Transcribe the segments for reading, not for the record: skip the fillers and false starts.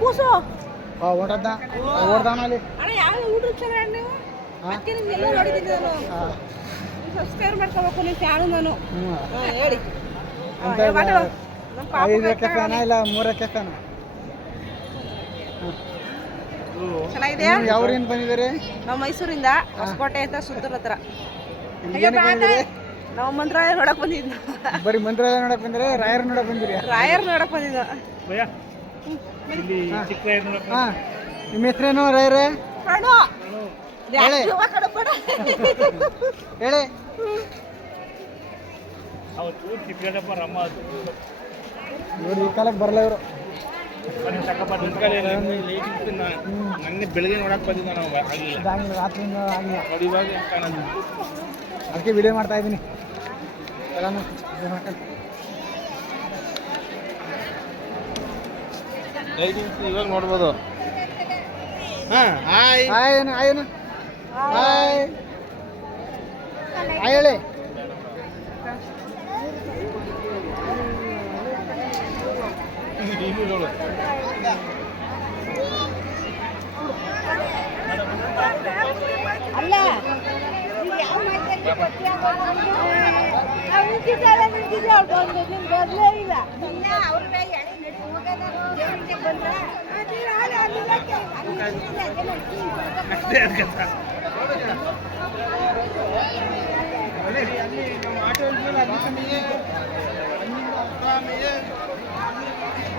ಕೂಸು ಓಡಾಡ್ದ ಓಡ್ದಾನಲ್ಲಿ ಅಣ್ಣ ಯಾವ ಯೂಟ್ಯೂಬ್ ಚಾನಲ್ ನೀವು ಅದಕ್ಕೆ ನಿಮ್ಗೆಲ್ಲ ನೋಡಿದ್ದೀನಿ ನಾನು ಸಬ್ಸ್ಕ್ರೈಬ್ ಮಾಡ್ಕೋಬೇಕು ನೀವು ಫ್ಯಾನು ನಾನು ಹೇಳಿ ಇಲ್ಲ 3 ಕೆಫೆನ ಚೆನ್ನಾಗಿದೆಯಾ? ಯಾವ್ರಿಂದ ಬಂದಿದ್ದೀರಿ? ನಾವು ಮೈಸೂರಿಂದ ಹೊಸಕೋಟೆ ಅಂತ ಸುತ್ತೂರ್ ಹತ್ರ. ನಾವು ಮಂತ್ರಾಲಯ ನೋಡಕ್ ಬಂದಿದ್ದು. ಬರೀ ಮಂತ್ರಾಲಯ ನೋಡಕ್ ಬಂದ್ರೆ ರಾಯರ್ ನೋಡಕ್ ಬಂದಿರಿ? ರಾಯರ್ ನೋಡಕ್ ಬಂದಿದ್ದು. ನಿಮ್ಮ ಹೆಸರೇನು ರಾಯರೇ? ಹೇಳಿ. ನೋಡಿ ಈ ಕಾಲಕ್ಕೆ ಬರಲ್ಲ ಇವರು. ಮೊನ್ನೆ ಬೆಳಗ್ಗೆ ನೋಡಕ್ ಬಂದಿದ್ದ ನಾವು ರಾತ್ರಿಯಿಂದ ಅದಕ್ಕೆ ವಿಡಿಯೋ ಮಾಡ್ತಾ ಇದ್ದೀನಿ ಎಲ್ಲಾನು ಇವಾಗ ನೋಡ್ಬೋದು. ಹಾಯ್ ಹಾಯ್ ಏನು ಹಾಯ್ ಏನು ಹಾಯ್ ಹಾಯ್ ಹೇಳಿ. ಅಲ್ಲ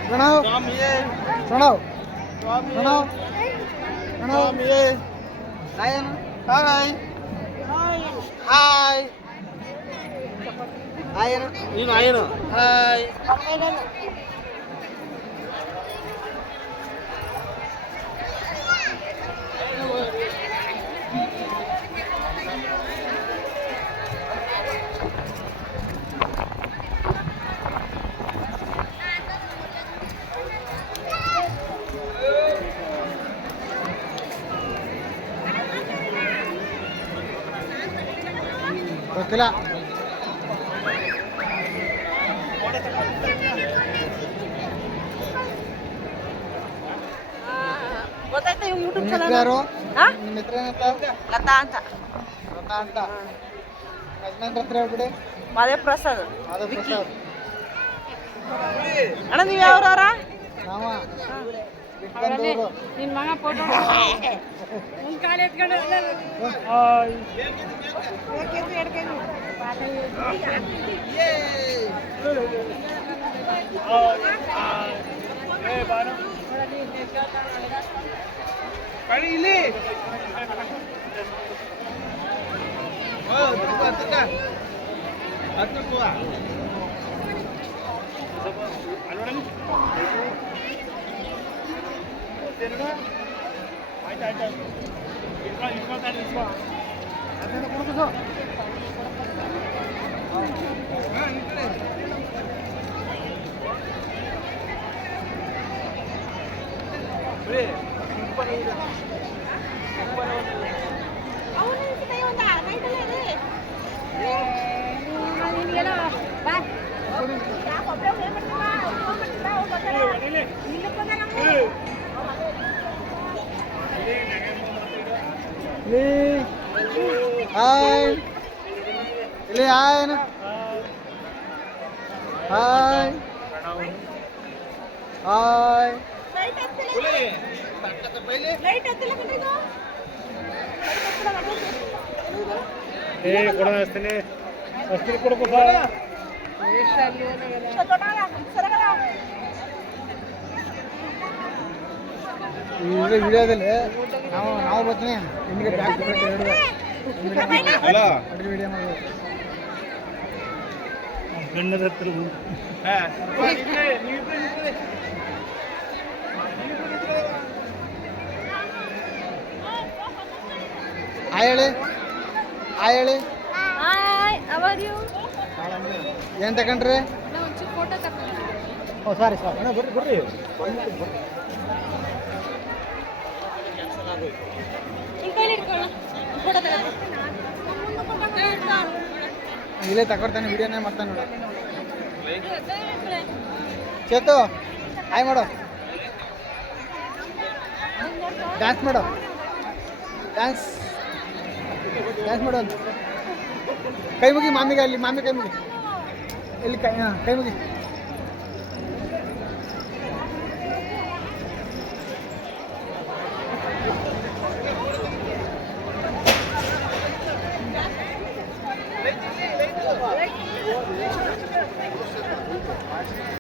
Pranav Pranav Pranav Pranav hi hi hi hi ನೀನು ಆಯನು ಹಾಯ್ ಗೊತ್ತಿಲ್ಲ. ಗೊತ್ತಾಯ್ತಾ ಯೂಟ್ಯೂಬ್ ನಿಮ್ಮ ಚಾನಲ್? ಯಾರು? ಹಾ? ನಿಮ್ಮ ಹೆಸರು ಏನಂತ? ಲತಾ ಅಂತ. ಲತಾ ಅಂತ. ಯಜಮಾನ್ರ ಹತ್ರ ಹೇಳ್ಬಿಡಿ. ಮಾದೇವ್ ಪ್ರಸಾದ್. ಮಾಧವ್ ಪ್ರಸಾದ್. ಅಣ್ಣ ನೀವು ಯಾವ್ರವ್ರ? ನಾವ ಬಿಟ್ಬಂದವರು. ನಿನ್ನ ಮಗ ಫೋಟೋ ಒಂದು ಕಾಲು ಎತ್ಕೊಂಡು ಹಾಯ್ ಇಲ್ಲಿ ಇಲ್ಲ ಹಾಯ್ ಇಲ್ಲಿ ಹಾಯ್ ಹಾಯ್ ಹಾಯ್ ಲೈಟ್ ಹತ್ತಿಲ್ಲ ಹುಲಿ ತಕ್ಕತ್ತ ಬೈಲಿ ಲೈಟ್ ಹತ್ತಿಲ್ಲ ಕಣ್ರೀ ಇದು ಕೊಡ ಅಷ್ಟೇ ಅಷ್ಟು ಕೊಡಬೇಕು ಈ ವಿಡಿಯೋದಲ್ಲಿ ನಾವು ಬರ್ತೀನಿ ನಿಮಗೆ ಬ್ಯಾಗ್ ಹಲೋ ಅಡ್ಗೆ ವಿಡಿಯೋ ಮಾಡಬೇಕು ಗಂಡದ ಹತ್ರ ಹಾಯ್ ಹೇಳಿ ಹಾಯ್ ಹೇಳಿ ಹಾಯ್ ಹೌ ಆರ್ ಯು ಏನು ತಗೊಂಡ್ರಿ ನಾವು ಒಂಚೂರು ಫೋಟೋ ತಗೊಂಡಿದ್ದೀವಿ ಓ ಸಾರಿ ಅಣ್ಣ ಬರ್ರಿ ನಿನ್ ಕೈಲಿ ಇಟ್ಕೊಳ್ಳ ಫೋಟೋ ತಗೊಂಡು ಇಲ್ಲೇ ತಗೊಡ್ತಾನೆ ವಿಡಿಯೋನೇ ಮಾಡ್ತಾನೆ ನೋಡು ಚೇತು ಹಾಯ್ ಮಾಡು ಡ್ಯಾನ್ಸ್ ಮಾಡು ಡ್ಯಾನ್ಸ್ ಮಾಡು ಅಂತ ಕೈ ಮುಗಿ ಮಾಮಿಗೆ ಅಲ್ಲಿ ಮಾಮಿ ಕೈ ಮುಗಿ ಇಲ್ಲಿ ಕೈ ಮುಗಿ